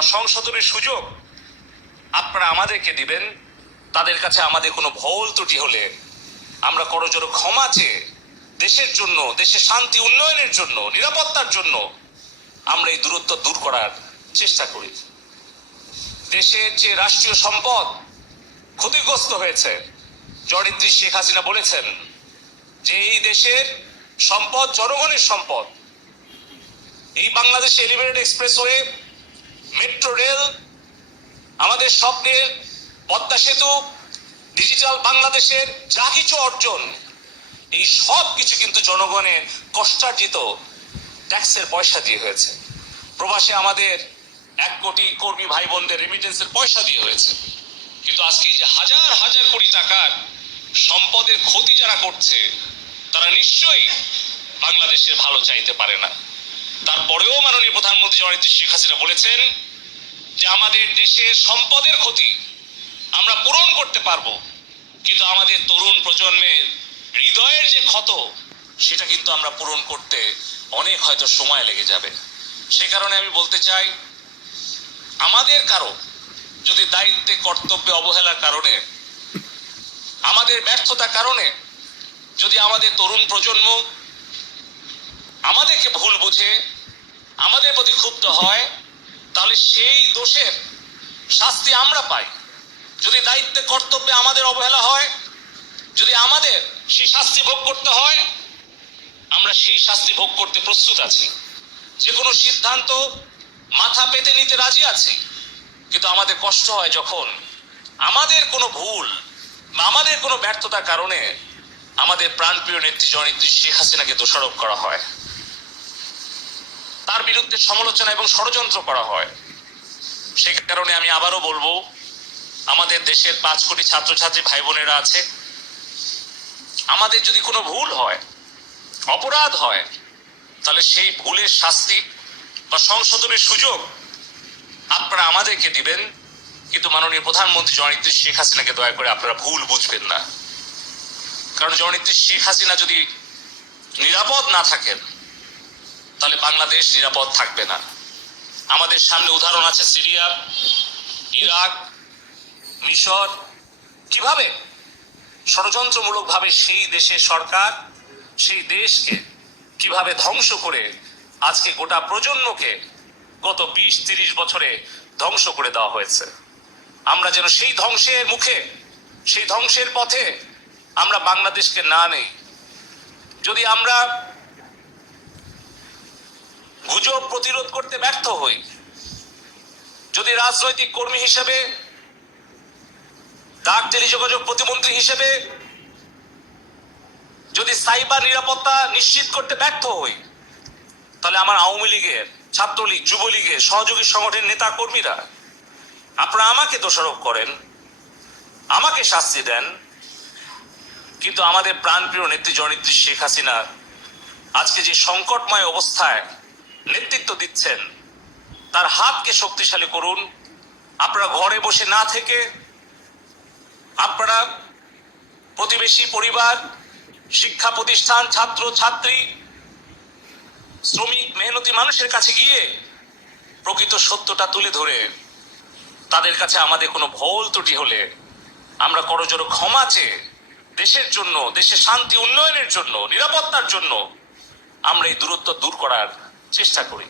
বা সংশোধনের সুযোগ আপনারা আমাদেরকে দিবেন, তাদের কাছে আমাদের কোনো ভুল ত্রুটি হলে আমরা করজোর ক্ষমা চেয়ে দেশের জন্য, দেশের শান্তি উন্নয়নের জন্য, নিরাপত্তার জন্য আমরা এই দূরত্ব দূর করার চেষ্টা করি। দেশের যে রাষ্ট্রীয় সম্পদ ক্ষতিগ্রস্ত হয়েছে জরিত্রী শেখ হাসিনা বলেছেন যে এই দেশের সম্পদ, জনগণের সম্পদ, এই বাংলাদেশ এলিভেটেড এক্সপ্রেসওয়ে আমাদের স্বপ্নের পদ্মা সেতু ডিজিটাল বাংলাদেশের যা কিছু অর্জন, এই সব কিছু কিন্তু জনগণের কষ্টার্জিত ট্যাক্সের পয়সা দিয়ে হয়েছে। প্রবাসে আমাদের এক কোটি কর্মী ভাই বোনদের রেমিটেন্সের পয়সা দিয়ে হয়েছে। কিন্তু আজকে যে হাজার হাজার কোটি টাকার সম্পদের ক্ষতি যারা করছে, তারা নিশ্চয়ই বাংলাদেশের ভালো চাইতে পারে না। তারপরেও মাননীয় প্রধানমন্ত্রী জয়ন্তী শেখ হাসিনা বলেছেন যে আমাদের দেশের সম্পদের ক্ষতি আমরা পূরণ করতে পারব, কিন্তু আমাদের তরুণ প্রজন্মের হৃদয়ের যে ক্ষত, সেটা কিন্তু আমরা পূরণ করতে অনেক হয়তো সময় লেগে যাবে। সে কারণে আমি বলতে চাই, আমাদের কারও যদি দায়িত্বে, কর্তব্যে অবহেলার কারণে, আমাদের ব্যর্থতার কারণে যদি আমাদের তরুণ প্রজন্ম আমাদেরকে ভুল বুঝে, আমাদের প্রতি ক্ষুব্ধ হয় তাহলে সেই দোষের শাস্তি আমরা পাই। যদি দায়িত্বে, কর্তব্যে আমাদের অবহেলা হয়, যদি আমাদের সেই শাস্তি ভোগ করতে হয়, আমরা সেই শাস্তি ভোগ করতে প্রস্তুত আছি। যে কোনো সিদ্ধান্ত মাথা পেতে নিতে রাজি আছি। কিন্তু আমাদের কষ্ট হয় যখন আমাদের কোনো ভুল বা আমাদের কোনো ব্যর্থতার কারণে আমাদের প্রাণপ্রিয় নেত্রী জননেত্রী শেখ হাসিনাকে দোষারোপ করা হয়। তার বিরুদ্ধে সমালোচনা এবং ষড়যন্ত্র করা হয়। সে কারণে আমি আবারও বলব, আমাদের দেশের পাঁচ কোটি ছাত্রছাত্রী ভাই বোনেরা আছে। আমাদের যদি কোনো ভুল হয়, অপরাধ হয়, তাহলে সেই ভুলের শাস্তি বা সংশোধনের সুযোগ আপনারা আমাদেরকে দিবেন। কিন্তু মাননীয় প্রধানমন্ত্রী জননেত্রী শেখ হাসিনাকে দয়া করে আপনারা ভুল বুঝবেন না। কারণ জননেত্রী শেখ হাসিনা যদি নিরাপদ না থাকেন তাহলে বাংলাদেশ নিরাপদ থাকবে না। আমাদের সামনে উদাহরণ আছে সিরিয়া, ইরাক, মিশর। কীভাবে? ষড়যন্ত্রমূলকভাবে সেই দেশের সরকার, সেই দেশকে কীভাবে ধ্বংস করে আজকে গোটা প্রজন্মকে গত বিশ, তিরিশ বছরে ধ্বংস করে দেওয়া হয়েছে? আমরা যেন সেই ধ্বংসের মুখে, সেই ধ্বংসের পথে আমরা বাংলাদেশকে না নেই। যদি আমরা গুজব প্রতিরোধ করতে ব্যর্থ হই। যদি রাজনৈতিক কর্মী হিসেবে, ডাক টেলিযোগাযোগ প্রতিমন্ত্রী হিসেবে, যদি সাইবার নিরাপত্তা নিশ্চিত করতে ব্যর্থ হই, তাহলে আমার আওয়ামী লীগের ছাত্রলীগ, যুবলীগের সহযোগী সংগঠনের নেতা কর্মীরা আপনারা আমাকে দোষারোপ করেন, আমাকে শাস্তি দেন, কিন্তু আমাদের প্রাণপ্রিয় নেত্রী জননেত্রী শেখ হাসিনা আজকে যে সংকটময় অবস্থায় নেতৃত্ব দিচ্ছেন। তার হাতকে শক্তিশালী করুন। আপনারা ঘরে বসে না থেকে আপনারা প্রতিবেশী পরিবার, শিক্ষা প্রতিষ্ঠান, ছাত্র, ছাত্রী, শ্রমিক, মেহনতি মানুষের কাছে গিয়ে প্রকৃত সত্যটা তুলে ধরে। তাদের কাছে আমাদের কোনো ভুল ত্রুটি হলে আমরা করজোর ক্ষমা চেয়ে দেশের জন্য, দেশের শান্তি উন্নয়নের জন্য, নিরাপত্তার জন্য আমরা এই দূরত্ব দূর করার চেষ্টা করি